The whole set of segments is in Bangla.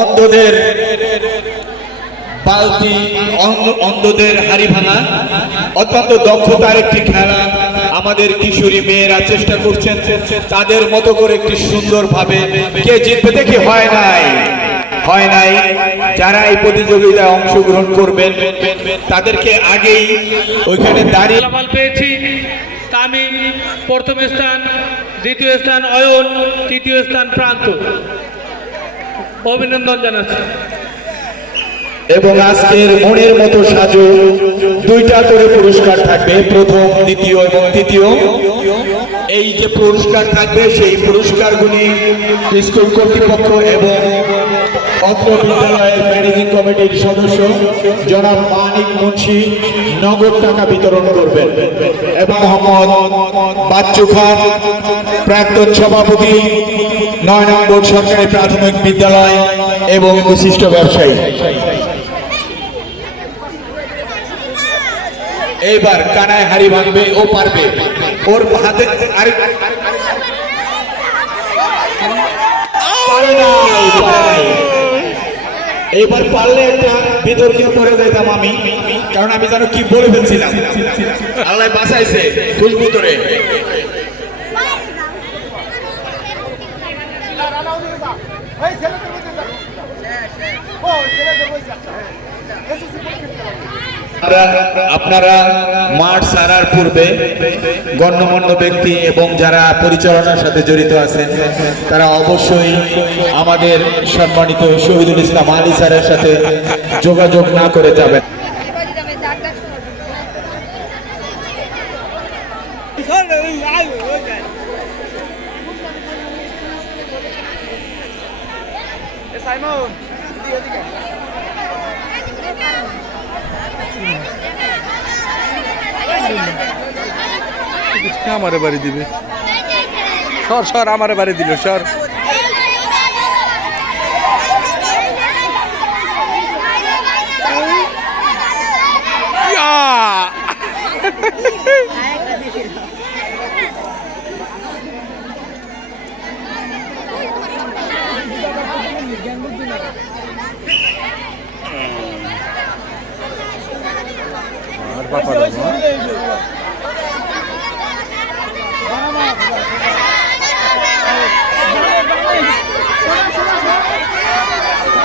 অন্ধদের বালতি, অন্ধদের হাড়ি ভাঙা অত্যন্ত দক্ষতার একটি খেলা। আমাদের কিশোরী মেয়েরা চেষ্টা করছেন তাদের মতো করে একটি সুন্দরভাবে। কে জিতবে দেখি হয় নাই। যারা এই প্রতিযোগিতায় অংশগ্রহণ করবেন তাদেরকে আগেই ওইখানে দাঁড়িয়ে পেয়েছি। তামিম প্রথম স্থান, দ্বিতীয় স্থান অয়ন, তৃতীয় স্থান প্রান্ত। অভিনন্দন জানাচ্ছি। এবং আজকের মনের মতো সাজো দুইটা করে পুরস্কার থাকবে, প্রথম, দ্বিতীয় এবং তৃতীয়। এই যে পুরস্কার থাকবে সেই পুরস্কারগুলি স্কুল কর্তৃপক্ষ এবং অত্র বিদ্যালয়ের ম্যানেজিং কমিটির সদস্য জনাব মানিক মুন্সি নগদ টাকা বিতরণ করবেন এবং মোহাম্মদ বাচ্চু খান প্রাক্তন সভাপতি ৯ নম্বর সরকারি প্রাথমিক বিদ্যালয় এবং বিশিষ্ট ব্যবসায়ী। এইবার কানায় হাড়ি ভাঙবে, ও পারবে, ওর হাতে আর এইবার পারলে একটা বিতর্কে পড়ে যেতাম আমি, কারণ আমি যেন কি বলে ফেলছিলাম। আল্লাহ বাঁচাইছে ফুল ভিতরে। আপনারা মাঠ ছাড়ার পূর্বে গণ্যমান্য ব্যক্তি এবং যারা পরিচালনার সাথে জড়িত আছেন তারা অবশ্যই আমাদের সম্মানিত শহীদুল ইসলাম আলী স্যারের সাথে যোগাযোগ না করে যাবেন। আমারে বাড়ি দিবে, সর আমারে বাড়ি দিল, সর। আর বাবা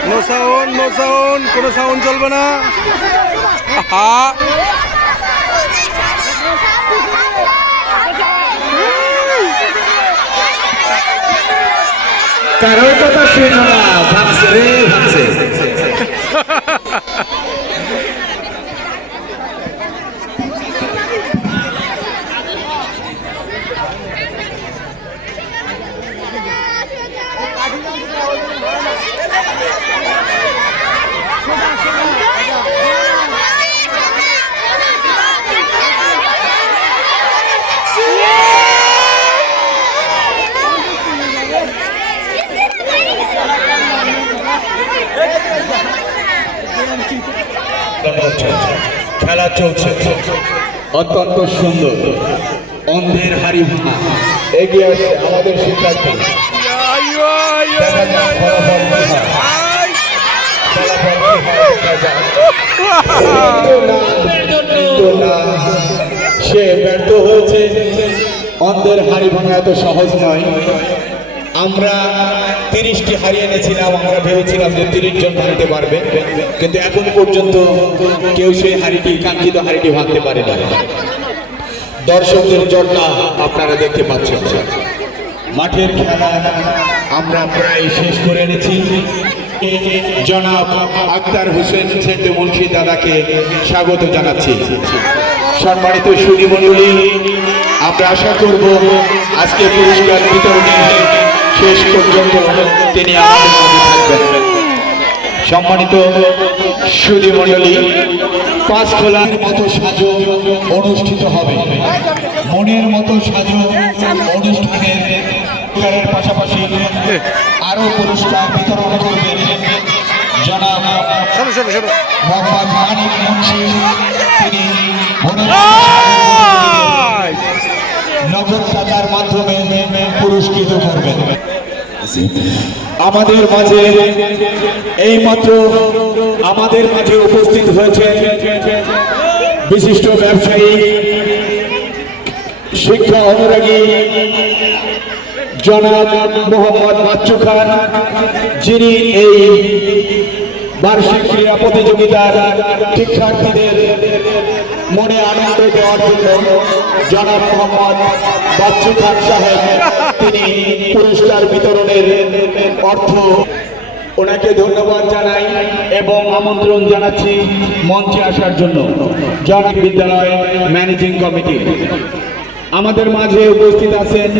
নো সাউন্ড, কোনো সাউন্ড চলবে না। কারোর কথা শুনো না, ভাবছে রে ভাবছে। খেলা চলছে অত্যন্ত সুন্দর। অন্ধের হাড়ি ভাঙা এগিয়ে আসছে আমাদের শিক্ষার্থী। সে ব্যর্থ হয়েছে। অন্ধের হাড়ি ভাঙা এত সহজ নয়। আমরা 30টি হারিয়ে এনেছিলাম, আমরা ভেবেছিলাম যে 30 জন ভাঙতে পারবে, কিন্তু এখন পর্যন্ত কেউ সেই হাড়িটি, কাঙ্ক্ষিত হাড়িটি ভাঙতে পারে না। দর্শকদের জটলা আপনারা দেখতে পাচ্ছেন। মাঠের খেলা আমরা প্রায় শেষ করে এনেছি। জনাব আক্তার হোসেন সেন্টু মুন্সি দাদাকে স্বাগত জানাচ্ছি। সম্মানিত সুধী মণ্ডলী, আমরা আশা করব আজকে পুরস্কার বিতরণী শেষ পর্যন্ত তিনি আমাদের মধ্যে থাকবেন। সম্মানিত সুধী মণ্ডলী, পাঁচ খোলার মতো সাজো অনুষ্ঠিত হবে। মনের মতো সাজো অনুষ্ঠানের পাশাপাশি আরো পুরস্কার বিতরণ করবেন জনাব মোহাম্মদ মানিক মুন্সি। তিনি নগদ টাকার মাধ্যমে পুরস্কৃত করবেন। আমাদের মাঝে এইমাত্র আমাদের মাঝে উপস্থিত হয়েছে বিশিষ্ট ব্যবসায়ী শিক্ষা অনুরাগী জনাব মোহাম্মদ বাচ্চু খান, যিনি এই বার্ষিক ক্রীড়া প্রতিযোগিতার শিক্ষার্থীদের মনে আনন্দ দেওয়ার জন্য জনাব মোহাম্মদ বাচ্চু খান সাহেব তিনি পুরস্কার বিতরণের অর্থ ওনাকে ধন্যবাদ জানাই এবং আমন্ত্রণ জানাচ্ছি মঞ্চে আসার জন্য জনাব বিদ্যালয় ম্যানেজিং কমিটি। আমাদের মাঝে উপস্থিত আছেন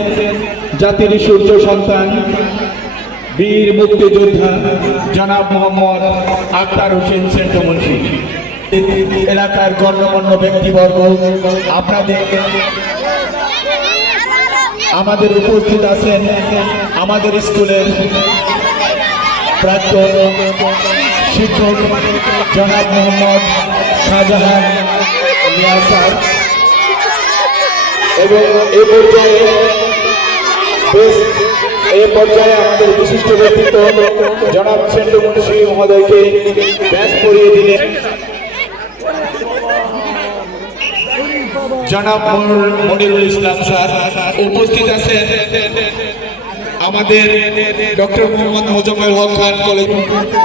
জাতির সূর্য সন্তান বীর মুক্তিযোদ্ধা জনাব মোহাম্মদ আক্তার হোসেন সেন্টু মুন্সি, এলাকার গণ্যমান্য ব্যক্তিবর্গ আপনাদের আমাদের উপস্থিত আছেন আমাদের স্কুলের প্রাক্তন শিক্ষক জনাব মোহাম্মদ শাহজাহান মিয়া স্যার এবং এই পর্যায়ে আমাদের বিশিষ্ট ব্যক্তিত্ব জনাব সেন্টু মুন্সি মহোদয়কে ব্যাচ পরিয়ে দিলেন জনাব মনিরুল ইসলাম স্যার। উপস্থিত আছেন আমাদের ডক্টর মোহাম্মদ মোজাম্মেল হক খান কলেজ।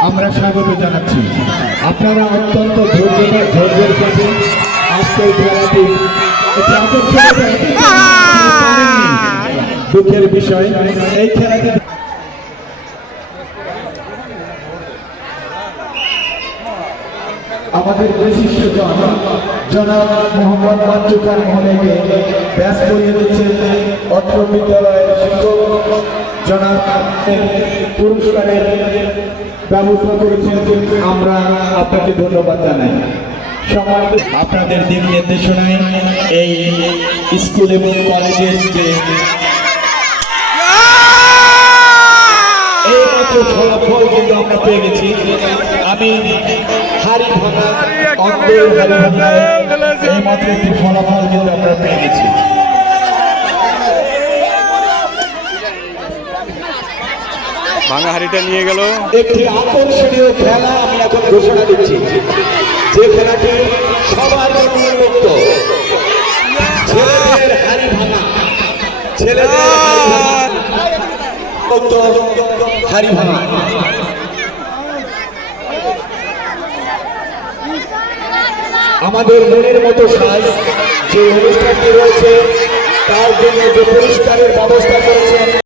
আমরা স্বাগত জানাচ্ছি। আপনারা অত্যন্ত ধৈর্যের সাথে আজকের খেলাটি দুঃখের বিষয় এই খেলাটি আমাদের বিশিষ্ট জনাব মোহাম্মদ বাচ্চু খান মহোদয়কে ব্যাচ করিয়ে দিচ্ছেন অত্র বিদ্যালয়ের শিক্ষক জনাব পুরস্কারের ব্যবস্থা করেছেন। আমরা আপনাকে ধন্যবাদ জানাই। আপনাদের দিক নির্দেশনায় এই স্কুল এবং কলেজের যে এইমাত্র ফলাফল কিন্তু আমরা পেয়ে গেছি। আমি হাড়ি ভাঙা অন্তর হাড়ি ভাঙা এইমাত্র একটি ফলাফল কিন্তু আমরা পেয়ে গেছি। ভাঙা হাড়িটা নিয়ে গেল। একটি আকর্ষণীয় খেলা আমি এখন ঘোষণা দিচ্ছি, যে খেলাটি সবার জন্য উন্মুক্ত। ছেলেদের হাড়ি ভাঙা, ছেলেদের হাড়ি ভাঙা। আমাদের মনের মতো সাজ যে অনুষ্ঠানটি রয়েছে তার জন্য যে পুরস্কারের ব্যবস্থা করেছেন